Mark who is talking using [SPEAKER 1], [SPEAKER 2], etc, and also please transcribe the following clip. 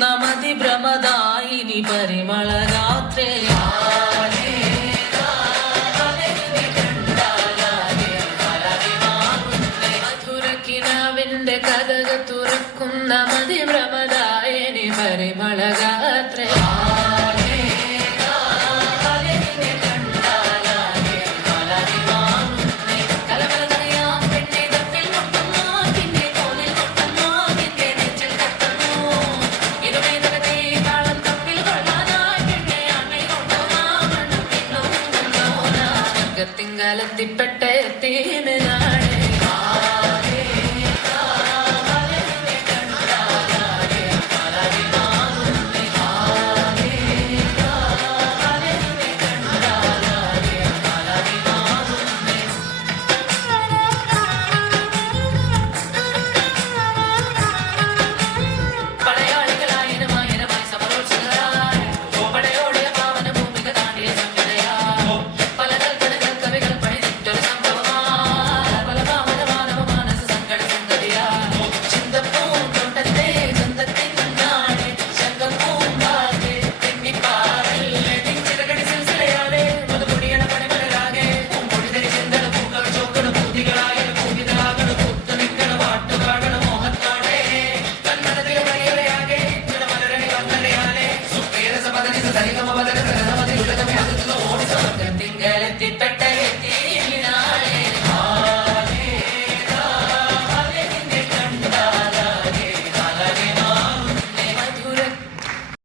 [SPEAKER 1] നമതി ഭ്രമദായിനി പരിമള രാത്രയാ കഥക തുറക്കുന്ന മതി ഭ്രമദായനി പരിമള ഗാത്രയാ the pet